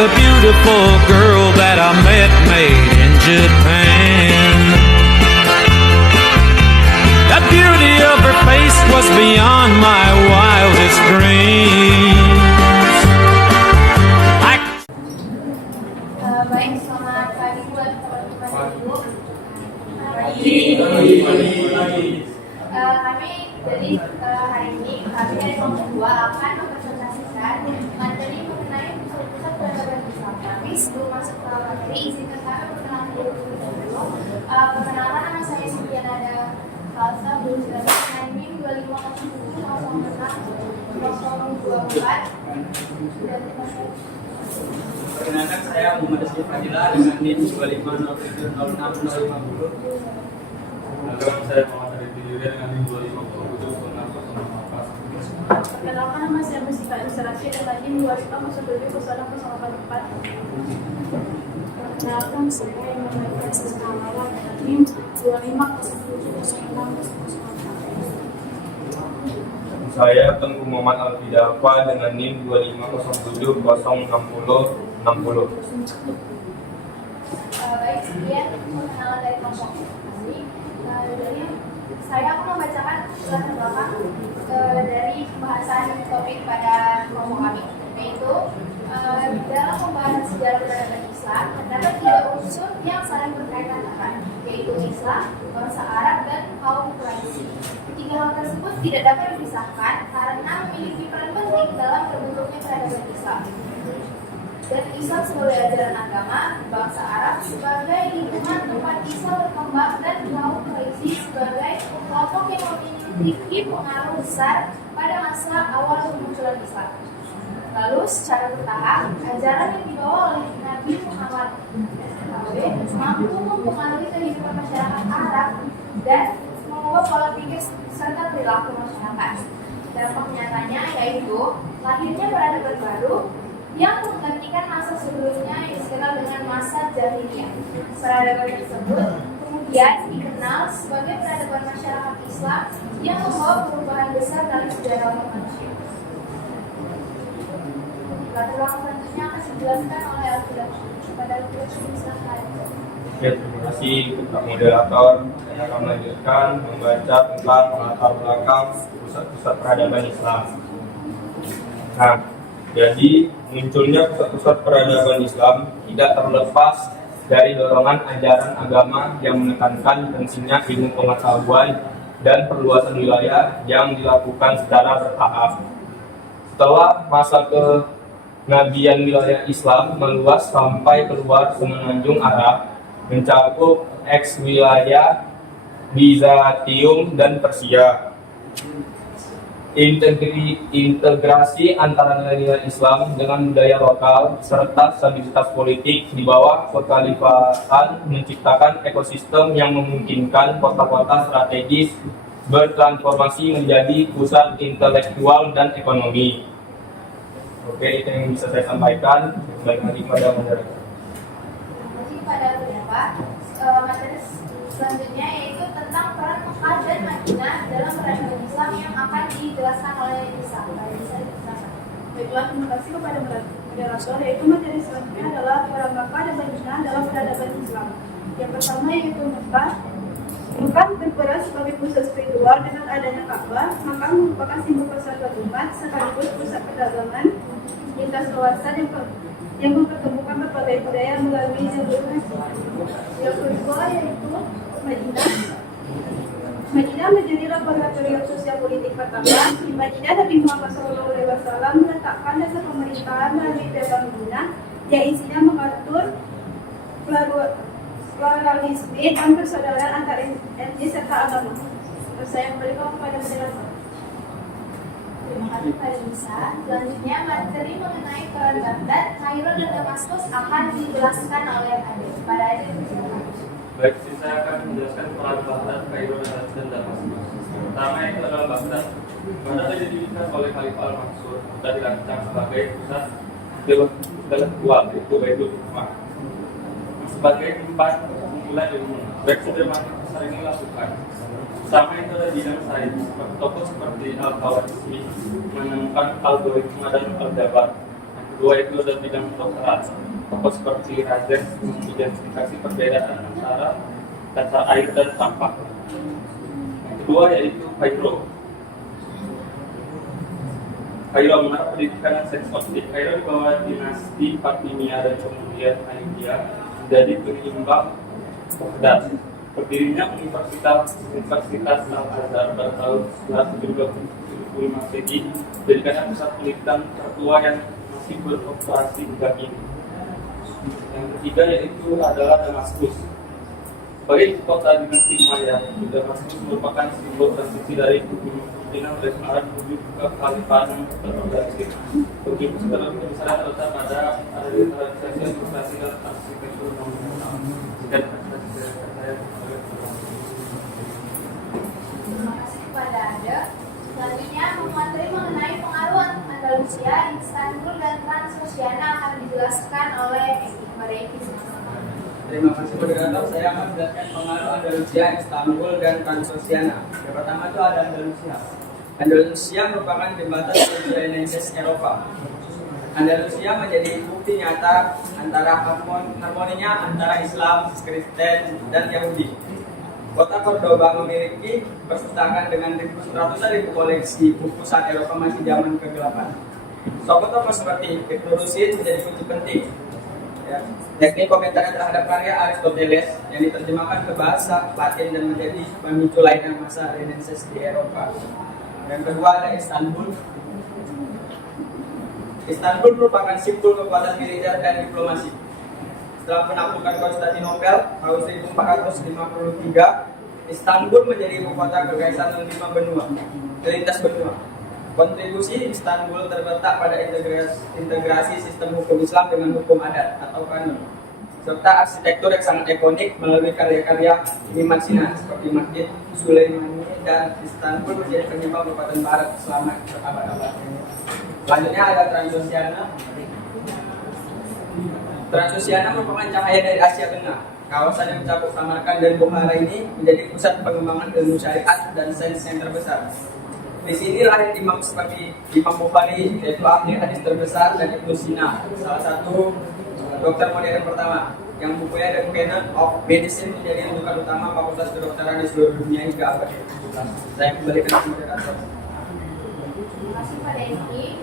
the beautiful girl that I met made in Japan. The beauty of her face was beyond my wildest dreams. Baik, selamat pagi buat teman-teman ibu. Kami jadi hari ini kami dari kelompok 2 akan mempresentasikan materi mengenai pusat peradaban Islam. Tapi sebelum masuk ke materi, izinkan kami perkenalan dulu. Perkenalkan, nama saya Sintia Nada Salsa, berusia dengan NIM 2507060024. Perkenalkan, saya Muhammad Rizky Fadila dengan NIM 25070650. Perkenalkan, saya Muhammad Arifin Yuria dengan NIM 25070604. Perkenalkan, nama saya Mustika Instalasi dengan NIM 25070604. Perkenalkan, saya Muhammad Francis Kamala NIM 25070604. Saya Tengku Muhammad Alfidafa dengan NIM 2507060060. Baik, sekian perkenalan dari kelompok kami. Jadi saya akan membacakan latar belakang dari pembahasan topik pada kelompok kami, yaitu dalam pembahasan sejarah peradaban Islam terdapat 3 unsur yang saling berkaitan erat, yaitu Islam, bangsa Arab, dan kaum Quraisy. Ketiga hal tersebut tidak dapat dipisahkan karena memiliki peran penting dalam terbentuknya peradaban Islam. Dan Islam sebagai ajaran agama, bangsa Arab sebagai lingkungan tempat Islam berkembang, dan kaum Quraisy sebagai kelompok yang memiliki pengaruh besar pada masa awal kemunculan Islam. Lalu secara bertahap, ajaran yang dibawa oleh Nabi Muhammad mampu mempengaruhi kehidupan masyarakat Arab dan mengubah pola pikir serta perilaku masyarakat. Dampak nyatanya yaitu lahirnya peradaban baru yang menggantikan masa sebelumnya yang dikenal dengan masa jahiliyah. Peradaban tersebut kemudian dikenal sebagai peradaban masyarakat Islam yang membawa perubahan besar dalam sejarah umat manusia. Latar belakang selanjutnya akan dijelaskan oleh Al-Fidah. Kepada Al-Fidah, silakan. Ya, terima kasih Pak Moderator. Saya akan melanjutkan membaca tentang latar belakang pusat-pusat peradaban Islam. Nah, jadi munculnya pusat-pusat peradaban Islam tidak terlepas dari dorongan ajaran agama yang menekankan pentingnya ilmu pengetahuan dan perluasan wilayah yang dilakukan secara bertahap. Setelah masa kenabian wilayah Islam meluas sampai keluar semenanjung Arab, mencakup wilayah Bizantium dan Persia. Integrasi antara nilai-nilai Islam dengan budaya lokal serta stabilitas politik di bawah kekhalifahan menciptakan ekosistem yang memungkinkan kota-kota strategis bertransformasi menjadi pusat intelektual dan ekonomi. Oke, itu yang bisa saya sampaikan. Baik, lagi pada moderator. Terima kasih pada Bapak. Materi selanjutnya yaitu tentang peran Mekah dan Madinah dalam peradaban Islam yang akan dijelaskan oleh Nisa. Baiklah, terima kasih kepada moderator. Yaitu materi selanjutnya adalah peran Mekah dan Madinah dalam peradaban Islam. Yang pertama yaitu Mekah. Mekah berperan sebagai pusat spiritual dengan adanya Ka'bah. Mekah merupakan simbol persatuan umat sekaligus pusat perdagangan lintas kawasan yang mempertemukan berbagai budaya melalui jalur haji. Yang kedua yaitu Madinah. Madinah menjadi laboratorium sosial politik pertama. Di Madinah, Nabi Muhammad SAW meletakkan dasar pemerintahan melalui Piagam Madinah yang isinya mengatur pluralisme dan persaudaraan antar etnis serta agama. Saya kembalikan kepada moderator. Terima kasih pada Nisa. Selanjutnya materi mengenai peran Baghdad, Kairo, dan Damaskus akan dijelaskan oleh Adit. Pada Adit, silakan. Baik, saya akan menjelaskan peran Baghdad, Kairo, dan Damaskus. Pertama itu adalah Baghdad. Baghdad didirikan oleh Khalifah Al-Mansur dan dirancang sebagai pusat intelektual, yaitu Baitul Hikmah, sebagai tempat kumpulan ilmu. Baik sederhana besar ini lakukan. Sama itu ada bidang sains, tokoh seperti Al-Khawarizmi menemukan algoritma dan aljabar. kedua itu adalah bidang kedokteran. Tokoh seperti Rajek mengidentifikasi perbedaan antara kata air dan sampah. Yang kedua yaitu Kairo. Kairo menaruh pendidikan dan sains optik. Kairo di bawah dinasti Fatimiyah dan kemudian Ayyubiyah menjadi penyeimbang Baghdad. Berdirinya Universitas Al-Azhar pada tahun 1975 Masehi menjadikannya pusat penelitian tertua yang masih beroperasi hingga kini. Yang ketiga yaitu adalah Damaskus. Sebagai ibu kota dinasti Umayyah, Damaskus merupakan simbol transisi dari kepemimpinan Rasul Arab menuju ke kekhalifahan yang terorganisir. Begitu setelah kebesaran terletak pada radikalisasi administrasi dan arsitektur nasional. Terima kasih kepada Anda. Selanjutnya, materi mengenai pengaruh Andalusia, Istanbul, dan Transoxiana akan dijelaskan oleh kepada Eki. Terima kasih moderator. Saya akan menjelaskan pengaruh Andalusia, Istanbul, dan Transoxiana. Yang pertama itu ada Andalusia. Andalusia merupakan jembatan menuju Renaissance Eropa. Andalusia menjadi bukti nyata antara harmoninya antara Islam, Kristen, dan Yahudi. Kota Cordoba memiliki perpustakaan dengan ratusan ribu koleksi buku saat Eropa masih zaman kegelapan. Tokoh-tokoh seperti Ibn Rushd menjadi kunci penting. Teknik komentar terhadap karya Aristoteles yang diterjemahkan ke bahasa Latin dan menjadi pemicu lainnya masa Renaissance di Eropa. Yang kedua ada Istanbul. Istanbul merupakan simbol kekuatan militer dan diplomasi. Setelah penaklukan Konstantinopel tahun 1453, Istanbul menjadi ibu kota kekaisaran lintas benua. Kontribusi Istanbul terletak pada integrasi sistem hukum Islam dengan hukum adat atau kanon, serta arsitektur yang sangat ikonik melalui karya-karya Imam Sina seperti Masjid Sulaimani, dan Istanbul menjadi penyeimbang kekuatan Barat selama berabad-abad. Selanjutnya ada Transoxiana. Transoxiana merupakan cahaya dari Asia Tengah. Kawasan yang mencakup Samarkand dan Bukhara ini menjadi pusat pengembangan ilmu syariat dan sains yang terbesar. Di sini lahir imam seperti Imam Bukhari, yaitu ahli hadis terbesar, dan Ibnu Sina, salah satu dokter modern pertama, yang bukunya The Canon of Medicine menjadi rujukan utama fakultas kedokteran di seluruh dunia hingga abad ke-17. Saya kembalikan ke moderator. Terima kasih pada Eki.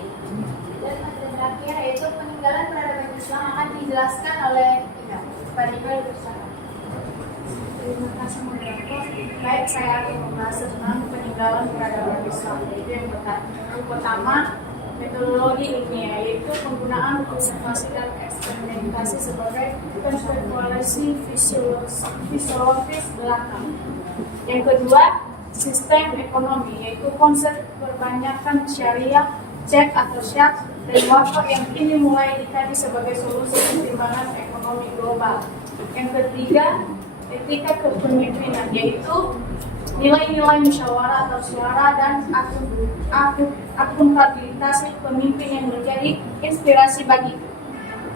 Dan materi terakhir yaitu peninggalan peradaban Islam akan dijelaskan oleh Ika. Pada Ika bersama. Terima kasih moderator. Baik, saya akan membahas tentang peninggalan peradaban Islam. Yaitu yang pertama, metodologi ilmiah, yaitu penggunaan observasi dan eksperimentasi sebagai konsekuensi fisiologis belakang. Yang kedua, sistem ekonomi, yaitu konsep perbanyakan syariah, cek atau syak, dan wakaf yang kini mulai dikaji sebagai solusi pertimbangan ekonomi global. Yang ketiga, etika kepemimpinan, yaitu nilai-nilai musyawarah atau suara dan akuntabilitas pemimpin yang menjadi inspirasi bagi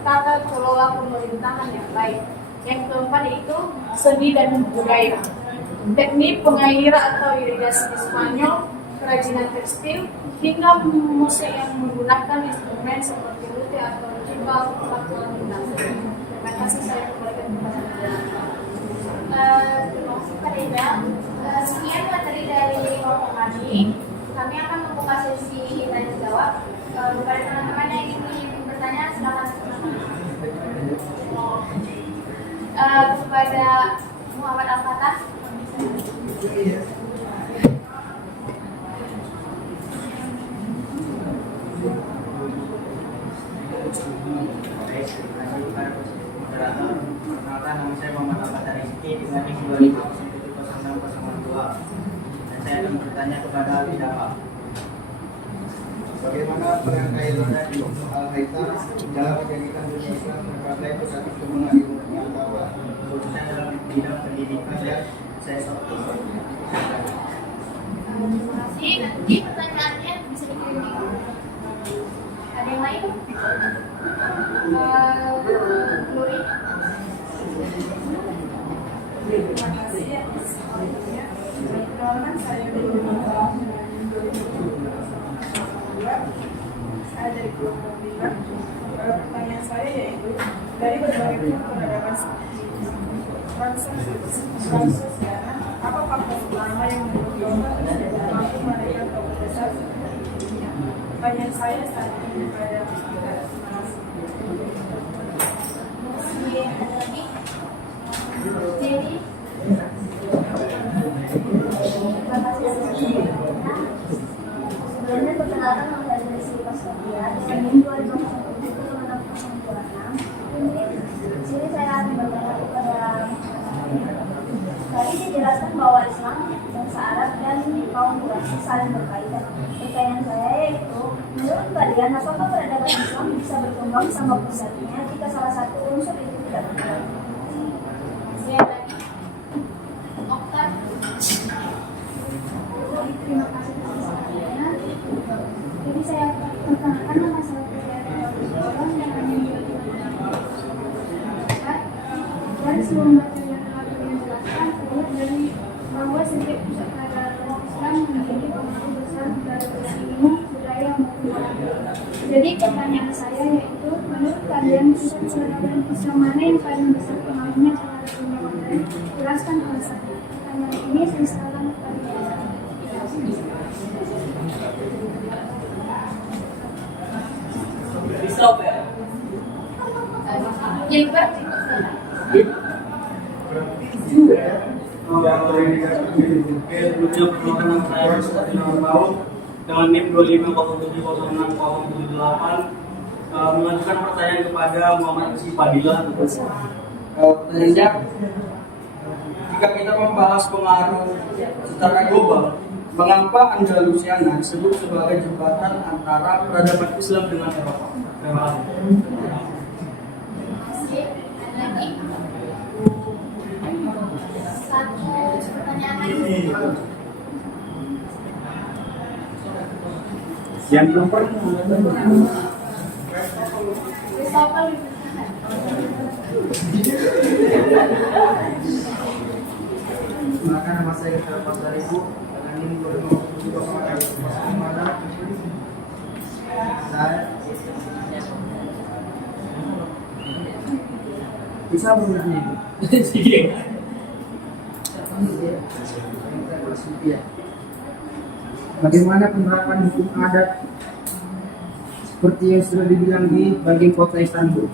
tata kelola pemerintahan yang baik. Yang keempat yaitu seni dan budaya, teknik pengaira atau irigasi di Spanyol, kerajinan tekstil, hingga musik yang menggunakan instrumen seperti lute atau timbal batuan lunak. Terima kasih, saya kembalikan kepada Terima kasih Pak Deda. Sekian materi dari kelompok kami. Kami akan membuka sesi tanya jawab. Kepada teman-teman yang ingin bertanya, silakan. Kepada Muhammad Al-Fatah. Perkenalkan, nama saya Muhammad Al-Fatah Rizky dengan NIK 25070602, dan saya akan bertanya kepada Ali Dafa. Bagaimana peran Khairul Al-Haytham dalam menjadikan dunia Islam berpartai pusat perkembangan ilmu pengetahuan, khususnya dalam bidang pendidikan dan sains optik? Terima kasih. Nanti pertanyaannya bisa dikirim di grup. Ada yang lain? Nuri. Terima kasih atas waktunya. Perkenalkan, saya saya dari kelompok 5. saya yaitu dari berbagai peradaban transsosial. Apa faktor utama yang mendorong mampu mereka terbesar seperti dunia? Pertanyaan saya saat ini kepada kita. Masih ada lagi? Jadi, terima kasih atas pertanyaannya. Sebelumnya perkenalkan nama saya Desi Paskia. Di sini 2021 itu menang 026. Di sini saya akan bertanya kepada tadi dijelaskan bahwa Islam, bangsa Arab, dan kaum Quraisy saling berkaitan. Pertanyaan saya yaitu, menurut kalian apakah peradaban Islam bisa berkembang sama pusatnya jika salah satu unsur itu tidak berkembang? Okta. Terima kasih atas pertanyaannya. Jadi saya perkenalkan nama saya Orang yang hanya dan sebelum baca yang telah dijelaskan, terlihat dari bahwa setiap pusat peradaban Islam memiliki pengaruh besar dari ilmu, budaya maupun agama. Jadi pertanyaan saya yaitu, menurut kalian pusat peradaban Islam mana yang paling besar pengaruhnya terhadap dunia modern? Jelaskan alasannya. Pertanyaan ini saya serahkan kepada Gilbert. Dengan NIM 25070608 mengajukan pertanyaan kepada Muhammad Rizky Fadila. Pertanyaannya, jika kita membahas pengaruh secara global, mengapa Andalusiana disebut sebagai jembatan antara peradaban Islam dengan Eropa? Terima kasih. Masih ada lagi? Satu pertanyaan lagi. Yang belum pernah. Christopher. Maka nama saya Pasar Ibu dengan ini 2022 saya bisa mengenai bagaimana penerapan hukum adat seperti yang sudah dibilang di bagian kota Istanbul.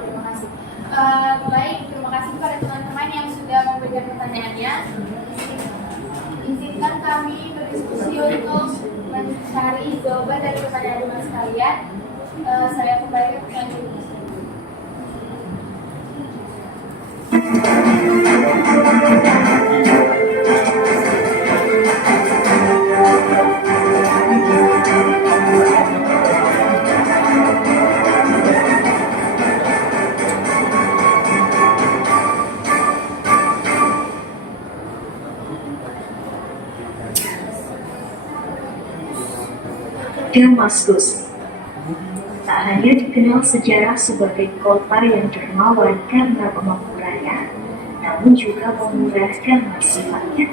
Terima kasih. Baik, terima kasih kepada teman-teman yang sudah memberikan pertanyaannya. Izinkan kami berdiskusi untuk mencari jawaban dari pertanyaan sekalian. Saya kembali ke pertanyaan. Damaskus tak hanya dikenal sejarah sebagai kota yang dermawan karena kemakmurannya, namun juga pemurah karena sifatnya.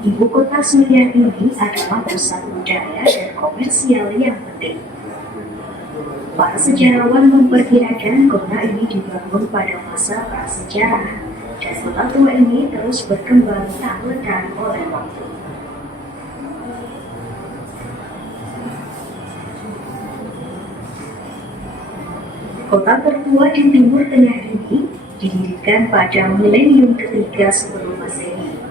Ibu kota Suriah ini adalah pusat budaya dan komersial yang penting. Para sejarawan memperkirakan kota ini dibangun pada masa prasejarah, dan kota tua ini terus berkembang tak lekang oleh waktu. Kota tertua di Timur Tengah ini didirikan pada milenium ketiga sebelum Masehi.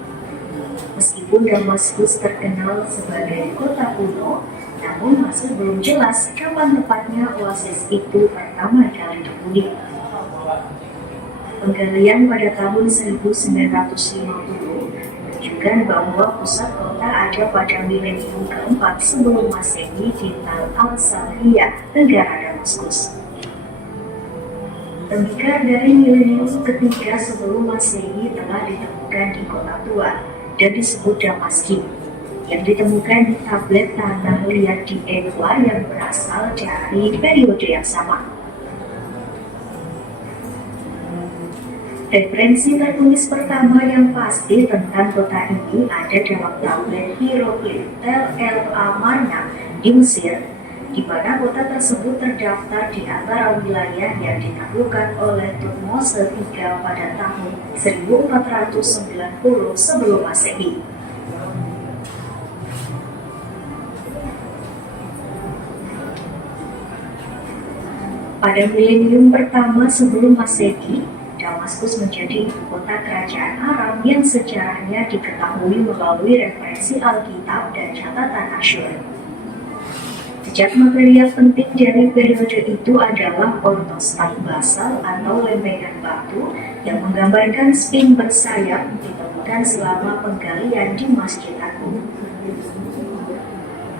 Meskipun Damaskus terkenal sebagai kota kuno, namun masih belum jelas kapan tepatnya oasis itu pertama kali dihuni. Penggalian pada tahun 1950 menunjukkan bahwa pusat kota ada pada milenium keempat sebelum Masehi di Tal al-Salhiyah, negara Damaskus. Tembikar dari milenium ketiga sebelum Masehi telah ditemukan di kota tua dan disebut Damaski, yang ditemukan di tablet tanah liat di Ewa yang berasal dari periode yang sama. Referensi tertulis pertama yang pasti tentang kota ini ada dalam tablet hieroglif Tel El Amarna di Mesir, di mana kota tersebut terdaftar di antara wilayah yang ditaklukkan oleh Thutmose III pada tahun 1490 sebelum Masehi. Pada milenium pertama sebelum Masehi, Damaskus menjadi ibu kota kerajaan Aram yang sejarahnya diketahui melalui referensi Alkitab dan catatan Asyur. Jejak material penting dari periode itu adalah ortostat basal atau lempengan batu yang menggambarkan sphinx bersayap ditemukan selama penggalian di Masjid Agung.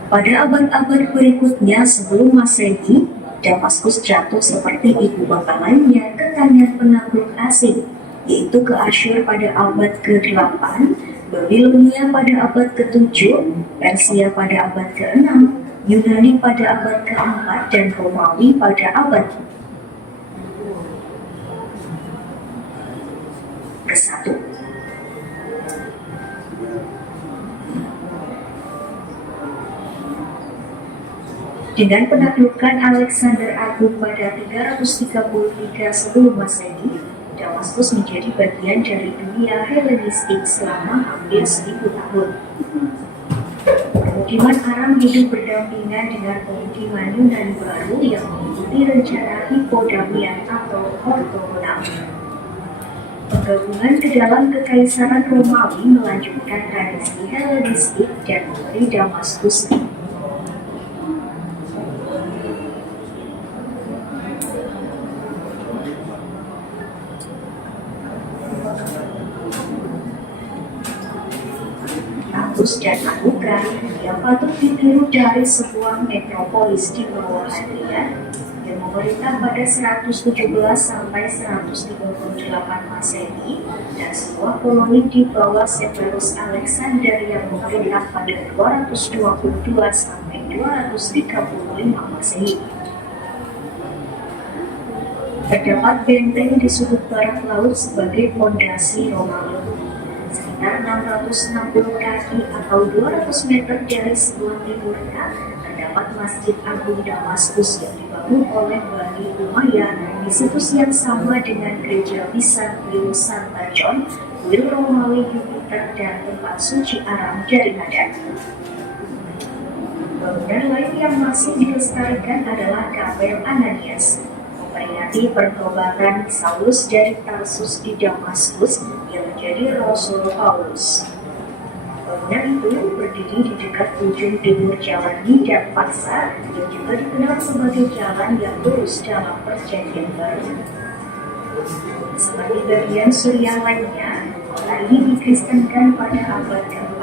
Pada abad-abad berikutnya sebelum Masehi, Damaskus jatuh seperti ibu kota lainnya ke tangan penakluk asing, yaitu ke Asyur pada abad ke-8, Babilonia pada abad ke-7, Persia pada abad ke-6, Yunani pada abad ke-4, dan Romawi pada abad ke-1. Dengan penaklukan Alexander Agung pada 333 sebelum Masehi, Damaskus menjadi bagian dari dunia Helenistik selama hampir 1000 tahun. Pemukiman Aram hidup berdampingan dengan pemukiman Yunani baru yang mengikuti rencana Hippodamian atau ortogonal. Penggabungan ke dalam Kekaisaran Romawi melanjutkan tradisi Helenistik dan memberi Damaskus dan anugerah yang patut ditiru dari sebuah metropolis di bawah Hadrian yang memerintah pada 117 sampai 138 Masehi dan sebuah koloni di bawah Severus Alexander yang memerintah pada 222 sampai 235 Masehi. Terdapat benteng di sudut barat laut sebagai fondasi Romawi. Sekitar 660 kaki atau 200 meter dari sebelah timurnya terdapat Masjid Agung Damaskus yang dibangun oleh Bani Umayyah di situs yang sama dengan gereja Bizantium Santa John, kuil Romawi Jupiter, dan tempat suci Aram dari Hadad. Bangunan lain yang masih dilestarikan adalah Kapel Ananias, memperingati pertobatan Saulus dari Tarsus di Damaskus yang menjadi Rasul Paulus. Bangunan itu berdiri di dekat ujung timur jalan Nida Pasar yang juga dikenal sebagai jalan yang lurus dalam Perjanjian Baru. Sebagai bagian Suriah lainnya, kota ini dikristenkan pada abad ke-4.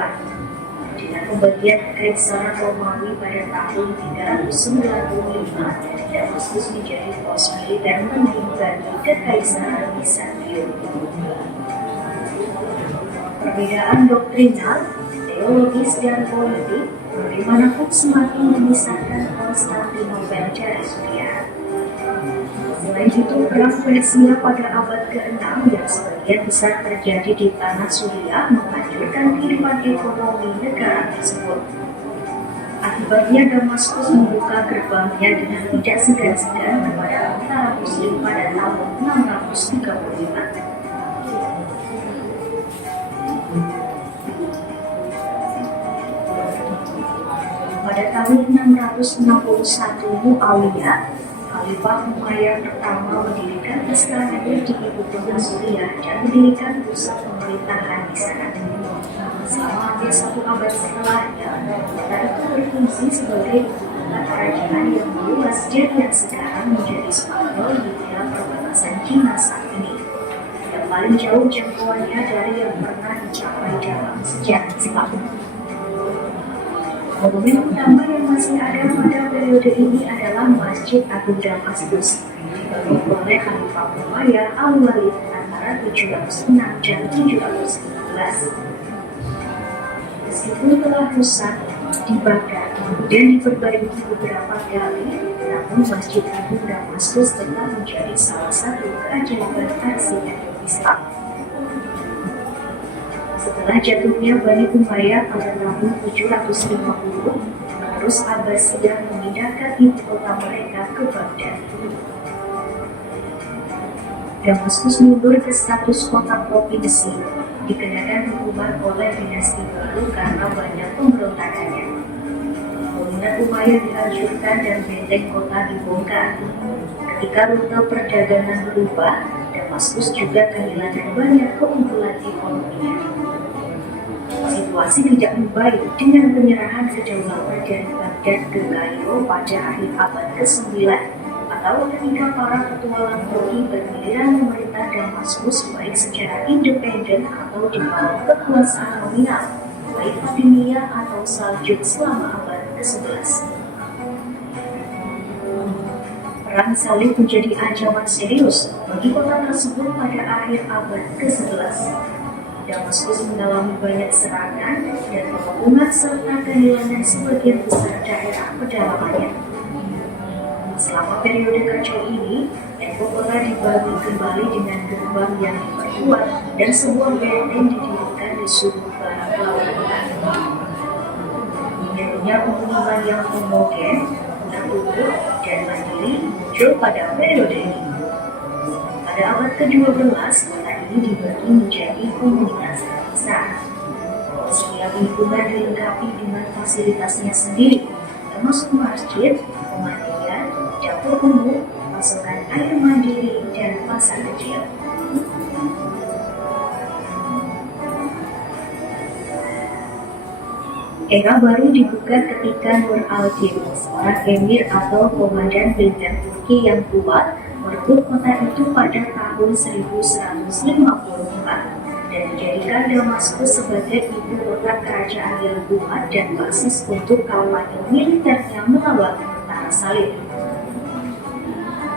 Dengan pembagian Kekaisaran Romawi pada tahun 395, Damaskus menjadi pos militer penting bagi Kekaisaran Bizantium. Perbedaan doktrinal, teologis, dan politik bagaimanapun semakin memisahkan Konstantinopel dari Suriah. Selain itu, perang Persia pada abad ke-6 yang sebagian besar terjadi di tanah Suriah menghancurkan kehidupan ekonomi negara tersebut. Akibatnya Damaskus membuka gerbangnya dengan tidak segan-segan kepada tentara Muslim pada tahun 635. Pada tahun 661 Muawiyah, Khalifah Umayyah pertama mendirikan istana di ibu kota Suriah dan mendirikan pusat pemerintahan di sana. Selama hampir 1 abad setelahnya, kota itu berfungsi sebagai ibu kota kerajaan yang meluas dan yang sekarang menjadi Spanyol di dalam perbatasan Cina saat ini. Yang paling jauh jangkauannya dari yang pernah dicapai dalam sejarah Islam. Monumen utama yang masih ada pada periode ini adalah Masjid Agung Damaskus, dibangun oleh Khalifah Umayyah Al-Walid antara 706 dan 711. Meskipun telah rusak, dibakar, dan diperbaiki beberapa kali, namun Masjid Agung Damaskus tetap menjadi salah satu keajaiban arsitektur Islam. Setelah jatuhnya Bani Umayyah pada tahun 750, maka penerus Abbasiyah memindahkan ibu kota mereka ke Baghdad. Damaskus mundur ke status kota provinsi, dikenakan hukuman oleh dinasti baru karena banyak pemberontakannya. Bangunan Umayyah dihancurkan dan benteng kota dibongkar. Ketika rute perdagangan berubah, Damaskus juga kehilangan banyak keunggulan ekonominya. Situasi tidak membaik dengan penyerahan kedaulatan dari Baghdad ke Kairo pada akhir abad ke-9, atau ketika para petualang Turki bergiliran memerintah Damaskus baik secara independen atau di bawah kekuasaan nominal, baik Fatimiyah atau Saljuk selama abad ke-11. Perang salib menjadi ancaman serius bagi kota tersebut pada akhir abad ke-11. Damaskus mengalami banyak serangan dan pengepungan serta kehilangan sebagian besar daerah pedalamannya. Selama periode kacau ini, tembok kota dibagi kembali dengan gerbang yang diperkuat dan sebuah benteng didirikan di sudut barat lautan. Menyerunya pemukiman yang homogen, tertutup, dan mandiri muncul pada periode ini. Pada abad ke-12, kota ini dibagi menjadi komunitas terpisah. Setiap lingkungan dilengkapi dengan fasilitasnya sendiri, termasuk masjid, pemandian, dapur umum, pasokan air mandiri, dan pasar kecil. Era baru dibuka ketika Nur al-Din, seorang emir atau komandan militer Turki yang kuat, merebut kota itu pada tahun 1154 dan menjadikan Damaskus sebagai ibu kota kerajaan yang kuat dan basis untuk kampanye militernya melawan tentara salib.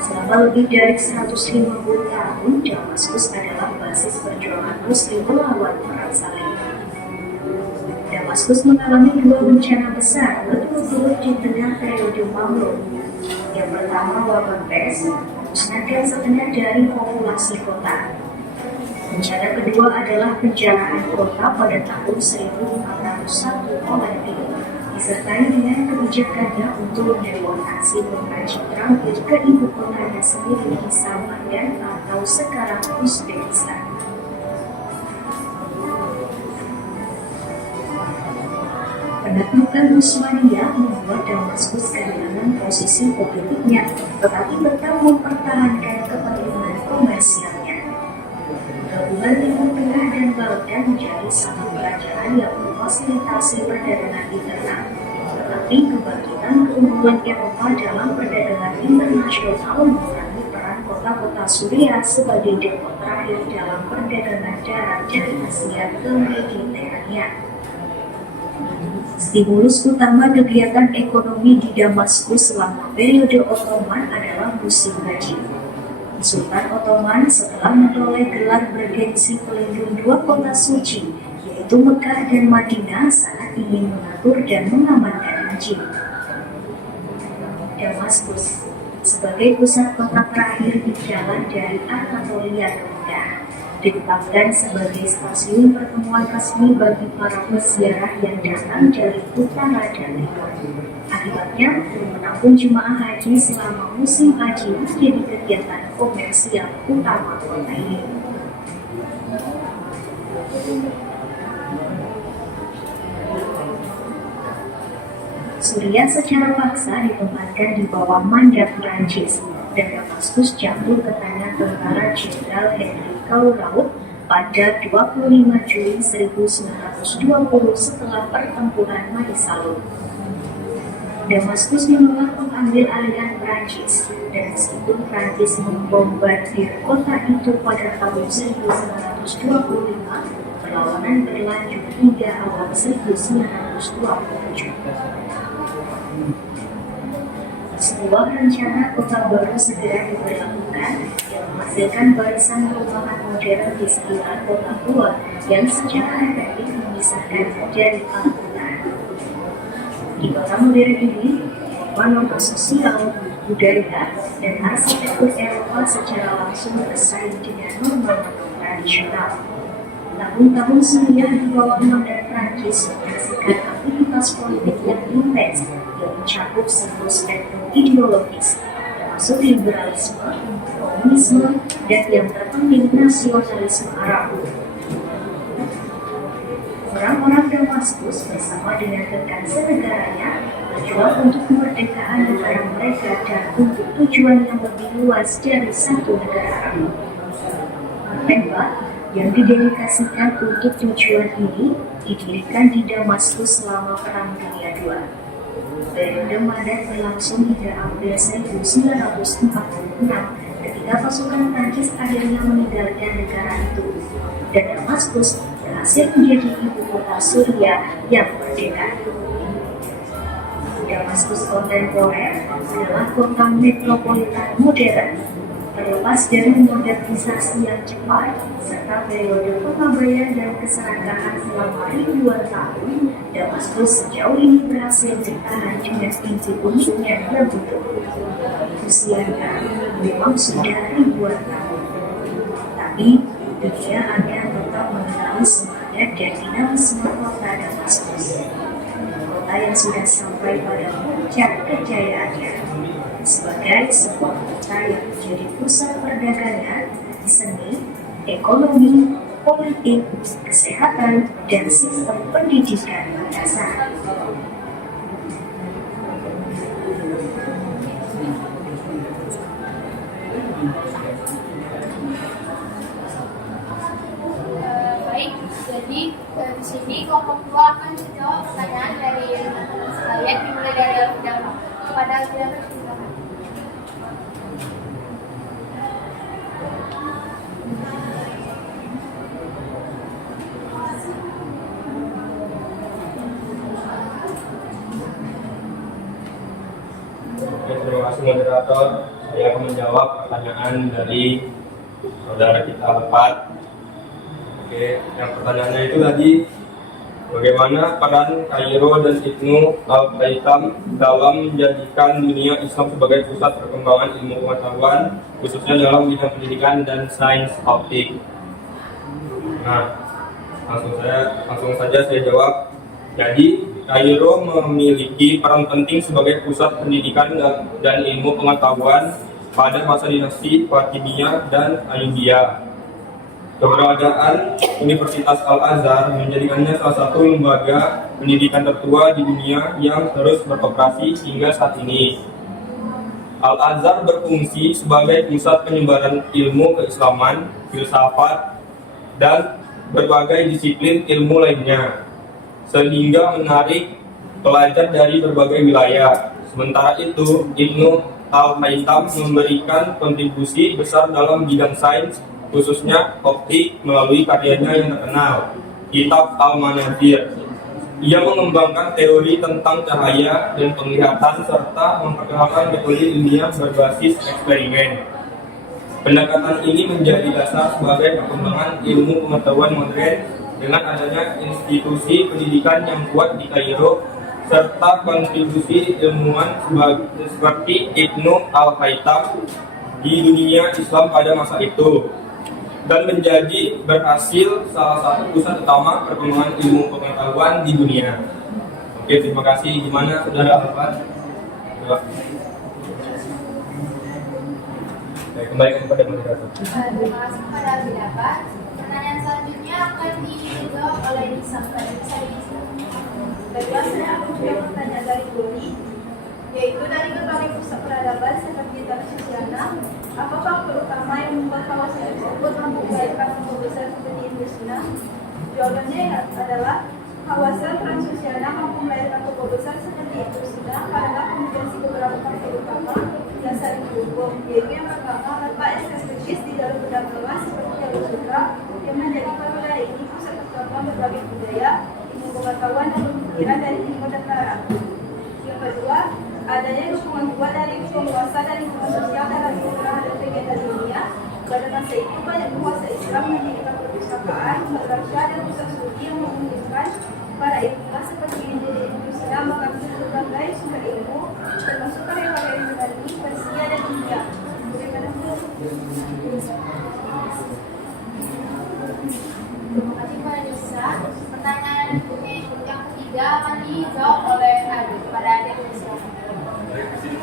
Selama lebih dari 150 tahun, Damaskus adalah basis perjuangan Muslim melawan perang salib. Damaskus mengalami dua bencana besar berturut-turut di tengah periode Mamluk. Yang pertama, wabah pes memusnahkan setengah dari populasi kota. Bencana kedua adalah penjarahan kota pada tahun 1401 oleh Tito, disertai dengan kebijakannya untuk mendeportasi pengrajin terakhir ke ibu kotanya sendiri di Samarkand atau sekarang Uzbekistan. Penaklukan Utsmaniyah membuat Damaskus kehilangan posisi politiknya, tetapi tetap mempertahankan kepentingan komersialnya. Gabungan Timur Tengah dan Balkan menjadi satu kerajaan yang memfasilitasi perdagangan internal, tetapi kebangkitan keunggulan Eropa dalam perdagangan internasional mengurangi peran kota-kota Suriah sebagai depo terakhir dalam perdagangan darat dari Asia ke Mediterania. Stimulus utama kegiatan ekonomi di Damaskus selama periode Ottoman adalah musim haji. Sultan Ottoman setelah memperoleh gelar bergengsi pelindung dua kota suci, yaitu Mekah dan Madinah, saat ingin mengatur dan mengamankan haji. Damaskus sebagai pusat kota terakhir di jalan dari Anatolia ke Mekah, ditetapkan sebagai stasiun pertemuan resmi bagi para peziarah yang datang dari utara dan timur. Akibatnya, menampung jemaah haji selama musim haji menjadi kegiatan komersial utama kota ini. Suriah secara paksa ditempatkan di bawah mandat Prancis, dan Damaskus jatuh ke tangan tentara Jenderal Henry Kouraoud pada 25 Juli 1920 setelah pertempuran Marisalun. Damaskus menolak pengambil alihan Prancis, dan meskipun Prancis membombardir kota itu pada tahun 1925, perlawanan berlanjut hingga awal 1927. Sebuah rencana kota baru segera diberlakukan yang menghasilkan barisan perumahan modern di sekitar kota tua yang secara efektif memisahkan dari kota. Di kota modern ini, norma sosial, budaya, dan arsitektur Eropa secara langsung bersaing dengan norma-norma tradisional. Tahun-tahun Suriah di bawah mandat Prancis menyaksikan aktivitas politik yang intens yang mencakup seluruh spektrum ideologis, termasuk liberalisme, komunisme, dan yang terpenting nasionalisme Arab. Orang-orang Damaskus bersama dengan rekan senegaranya berjuang untuk kemerdekaan negara mereka dan untuk tujuan yang lebih luas dari satu negara Arab. Tembak yang didedikasikan untuk tujuan ini didirikan di Damaskus selama Perang Dunia II. Periode Madat berlangsung hingga April 1946 ketika pasukan Prancis akhirnya meninggalkan negara itu, dan Damaskus berhasil menjadi ibu kota Suriah yang merdeka. Damaskus kontemporer adalah kota metropolitan modern, terlepas dari modernisasi yang cepat serta periode pengabaian dan keserakahan selama ribuan tahun. Damaskus sejauh ini berhasil bertahan dengan prinsip uniknya yang utuh. Usianya memang sudah ribuan tahun, tapi dunia hanya tetap mengenal semangat dan dinamisme kota Damaskus, kota yang sudah sampai pada puncak kejayaannya sebagai sebuah kota yang menjadi pusat perdagangan, seni, ekonomi, politik, kesehatan, dan sistem pendidikan dasar. Baik, jadi di sini kelompok 2 akan menjawab pertanyaan dari sekalian dimulai dari Alfidama kepada Alfidama. Terima kasih moderator. Saya akan menjawab pertanyaan dari saudara kita Alfat. Oke, yang pertanyaannya itu tadi, bagaimana peran Kairo dan Ibnu Al-Haytham dalam menjadikan dunia Islam sebagai pusat perkembangan ilmu pengetahuan, khususnya dalam bidang pendidikan dan sains optik? Nah, langsung saja saya jawab. Jadi, Kairo memiliki peran penting sebagai pusat pendidikan dan ilmu pengetahuan pada masa dinasti Fatimiyah dan Ayyubiyah. Keberadaan Universitas Al-Azhar menjadikannya salah satu lembaga pendidikan tertua di dunia yang terus beroperasi hingga saat ini. Al-Azhar berfungsi sebagai pusat penyebaran ilmu keislaman, filsafat, dan berbagai disiplin ilmu lainnya, sehingga menarik pelajar dari berbagai wilayah. Sementara itu, Ibnu Al-Haytham memberikan kontribusi besar dalam bidang sains, khususnya optik, melalui karyanya yang terkenal, Kitab Al-Manazir. Ia mengembangkan teori tentang cahaya dan penglihatan serta memperkenalkan metode ilmiah berbasis eksperimen. Pendekatan ini menjadi dasar sebagai perkembangan ilmu pengetahuan modern dengan adanya institusi pendidikan yang kuat di Kairo serta kontribusi ilmuwan seperti Ibnu Al-Haytham di dunia Islam pada masa itu, dan menjadi berhasil salah satu pusat utama perkembangan ilmu pengetahuan di dunia. Oke, terima kasih. Gimana saudara Alfat? Kembali kepada moderator. Terima kasih kepada Alfidama. Pertanyaan selanjutnya akan dijawab oleh Nisa. Baiklah, saya akan juga bertanya dari Doni, yaitu dari berbagai pusat peradaban seperti Tarsiana, apa faktor utama yang membuat kawasan tersebut mampu melahirkan tokoh besar seperti Indonesia? Jawabannya adalah kawasan Transoceana mampu melahirkan tokoh besar seperti Indonesia karena kombinasi beberapa faktor utama yang saling mendukung, yaitu yang pertama, letak yang strategis di dalam perdagangan seperti Jalur Sutra yang menjadikan wilayah ini pusat pertemuan berbagai budaya, ilmu pengetahuan dan pemikiran dari timur dan barat. Yang kedua, adanya dukungan kuat dari penguasa dan lingkungan sosial dalam terhadap kegiatan dunia. Pada masa itu, banyak penguasa Islam mendirikan perpustakaan, madrasah dan pusat studi yang memungkinkan para ilmuwan seperti Indonesia mengakses berbagai sumber ilmu, termasuk karya-karya Yunani, Persia, dan India. Terima kasih kepada Nisa. Pertanyaan yang ketiga akan dijawab oleh Adi kepada Adi.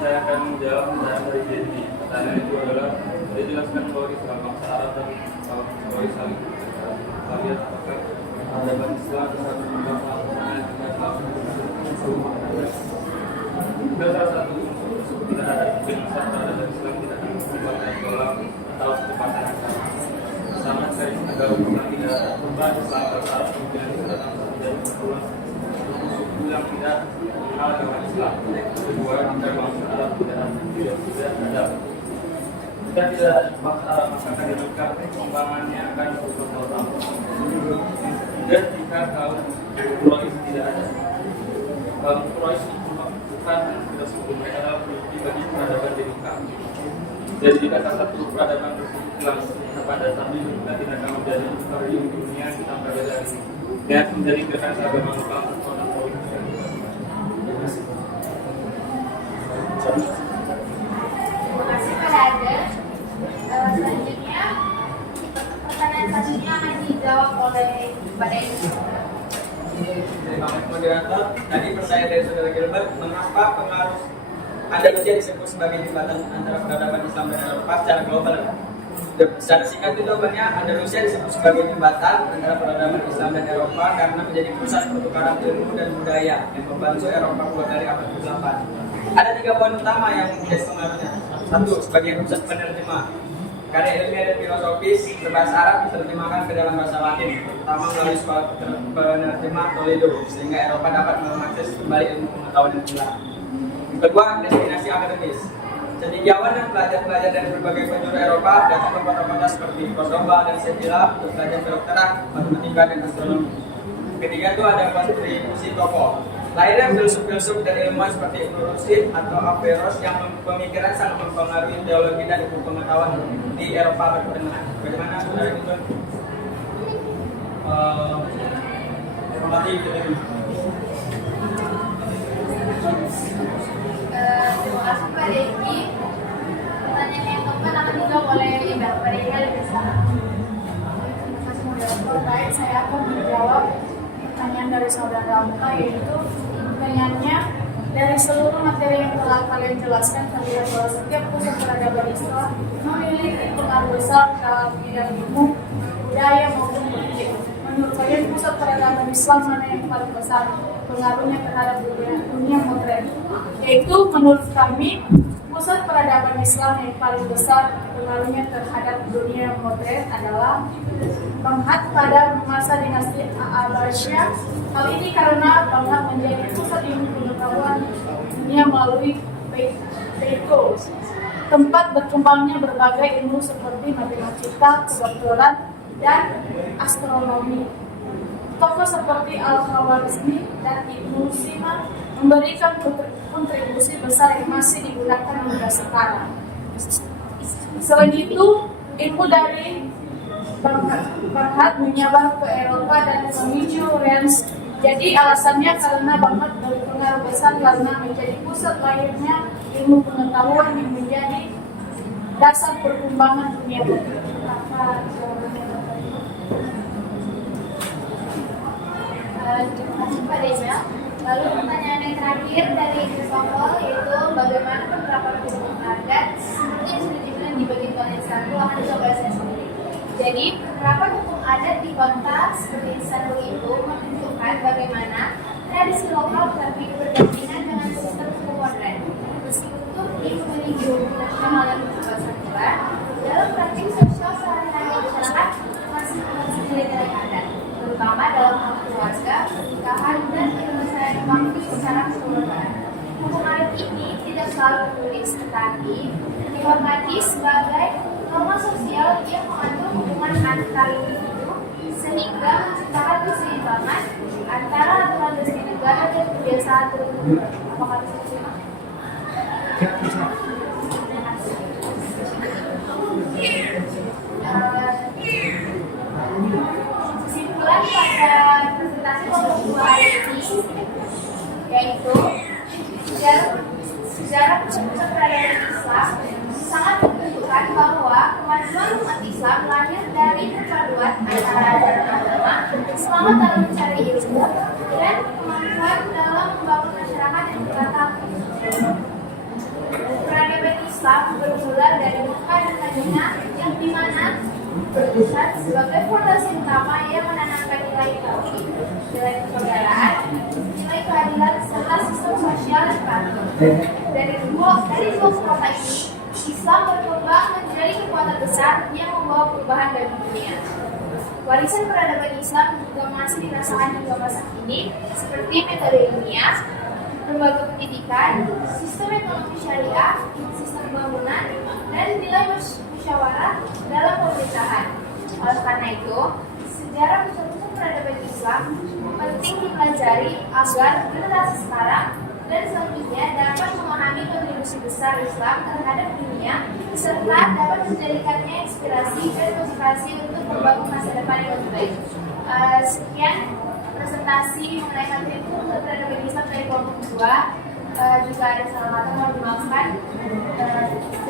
saya akan menjawab pertanyaan dari Jadi. Pertanyaan itu adalah, dia jelaskan bahwa Islam bangsa Arab dan bahwa Islam kita lihat apakah peradaban Islam bisa berkembang dengan salah satu unsur tidak ada bangsa peradaban Islam tidak akan berkembang dari kolam atau kecepatan agama. Sama sekali negara Islam tidak ada perubahan Islam bangsa Arab kemudian datang menjadi kumpulan suku yang tidak mengenal agama Islam. Kedua, jika bangsa Arab tidak ada jika tidak ada bangsa Arab maka akan dibuka pengembangannya akan bertahun-tahun. Dan jika kaum Quraisy tidak ada, kaum Quraisy bukan tidak suku, mereka adalah bagi peradaban di muka. Jadi jika salah satu peradaban tersebut langsung kepada sambil juga tidak akan menjadi di dunia kita berbeda ini dan menjadi gerakan agama lokal orang politik. Terima kasih Pak Ada. Selanjutnya, pertanyaan selanjutnya akan dijawab oleh Pak Dedi. Terima kasih moderator. Tadi pertanyaan dari saudara Gilbert, mengapa pengaruh Andalusia disebut sebagai jembatan antara peradaban Islam dan Eropa secara global? Secara singkat itu jawabannya, Andalusia disebut sebagai jembatan antara peradaban Islam dan Eropa karena menjadi pusat pertukaran ilmu dan budaya yang membantu Eropa keluar dari abad ke-8. Ada 3 poin utama yang menjadi pengaruhnya. 1. Sebagai pusat penerjemah. Karya ilmiah dan filosofis berbahasa Arab diterjemahkan ke dalam bahasa Latin, terutama melalui sekolah penerjemah Toledo, sehingga Eropa dapat mengakses kembali ilmu pengetahuan yang hilang. Kedua, destinasi akademis. Cendekiawan dan pelajar-pelajar dari berbagai penjuru Eropa datang ke kota-kota seperti Cordoba dan Sevilla untuk belajar kedokteran, matematika, dan astronomi. Ketiga itu ada kontribusi tokoh. Lahirnya filsuf-filsuf dan ilmuwan seperti Ibn Rushd atau Averroes yang pemikiran sangat mempengaruhi teologi dan ilmu pengetahuan di Eropa pertengahan. Bagaimana saudara itu? Terima kasih. Terima kasih Pak Dedi. Pertanyaan yang keempat akan dijawab oleh Mbak Maria Lisa. Terima kasih moderator. Baik, saya akan menjawab pertanyaan dari saudara Alta, yaitu pertanyaannya, dari seluruh materi yang telah kalian jelaskan terlihat bahwa setiap pusat peradaban Islam memiliki pengaruh besar dalam bidang ilmu, budaya maupun politik. Menurut kalian pusat peradaban Islam mana yang paling besar pengaruhnya terhadap dunia modern? Yaitu menurut kami pusat peradaban Islam yang paling besar pengaruhnya terhadap dunia modern adalah Baghdad pada masa dinasti Abbasiyah. Hal ini karena Baghdad menjadi pusat ilmu pengetahuan dunia melalui Beiko, tempat berkembangnya berbagai ilmu seperti matematika, kedokteran, dan astronomi. Tokoh seperti Al-Khawarizmi dan Ibnu Sina memberikan kontribusi besar yang masih digunakan hingga sekarang. Selain itu, ilmu dari Baghdad menyebar ke Eropa dan memicu Rens. Jadi alasannya karena Baghdad berpengaruh besar karena menjadi pusat lahirnya ilmu pengetahuan yang menjadi dasar perkembangan dunia modern. Terima kasih Pak Deza. Lalu pertanyaan yang terakhir dari Christopher, yaitu bagaimana penerapan hukum adat seperti yang sudah dibilang di bagian kalian satu akan coba saya sendiri. Jadi penerapan hukum adat di bangsa seperti Istanbul itu menunjukkan bagaimana tradisi lokal tetapi berdampingan dengan sistem hukum modern. Meskipun ini memiliki hukum nasional yang bersifat sekuler, dalam praktik sosial sehari-hari masyarakat masih nilai-nilai adat, terutama dalam hal keluarga, pernikahan, dan penyelesaian konflik secara keseluruhan. Hukum adat ini tidak selalu tulis, tetapi dihormati sebagai norma sosial yang mengatur hubungan antar individu sehingga menciptakan keseimbangan antara aturan resmi negara dan kebiasaan turun-temurun. Apakah bisa diterima? Kesimpulan pada presentasi kelompok 2 hari ini yaitu sejarah pusat peradaban Islam sangat menunjukkan bahwa kemajuan umat Islam lahir dari perpaduan antara ajaran agama, semangat dalam mencari ilmu, dan kemampuan dalam membangun masyarakat yang bertata. Islam bermula dari Mekah dan Madinah yang dimana berpusat sebagai fondasi utama yang menanamkan nilai tauhid, nilai persaudaraan, nilai keadilan serta sistem sosial dan praktik. Dari dua kota ini, Islam berkembang menjadi kekuatan besar yang membawa perubahan bagi dunia. Warisan peradaban Islam juga masih dirasakan hingga masa kini, seperti metode ilmiah, lembaga pendidikan, sistem ekonomi syariah, sistem bangunan, dan nilai musyawarah dalam pemerintahan. Oleh karena itu, sejarah pusat-pusat peradaban Islam penting dipelajari agar generasi sekarang dan selanjutnya dapat memahami kontribusi besar Islam terhadap dunia serta dapat menjadikannya inspirasi dan motivasi untuk membangun masa depan yang lebih baik. Sekian presentasi mengenai kontribusi peradaban Islam dari kelompok 2. Juga ada salah satu mohon dimaafkan.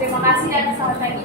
Terima kasih dan selamat pagi.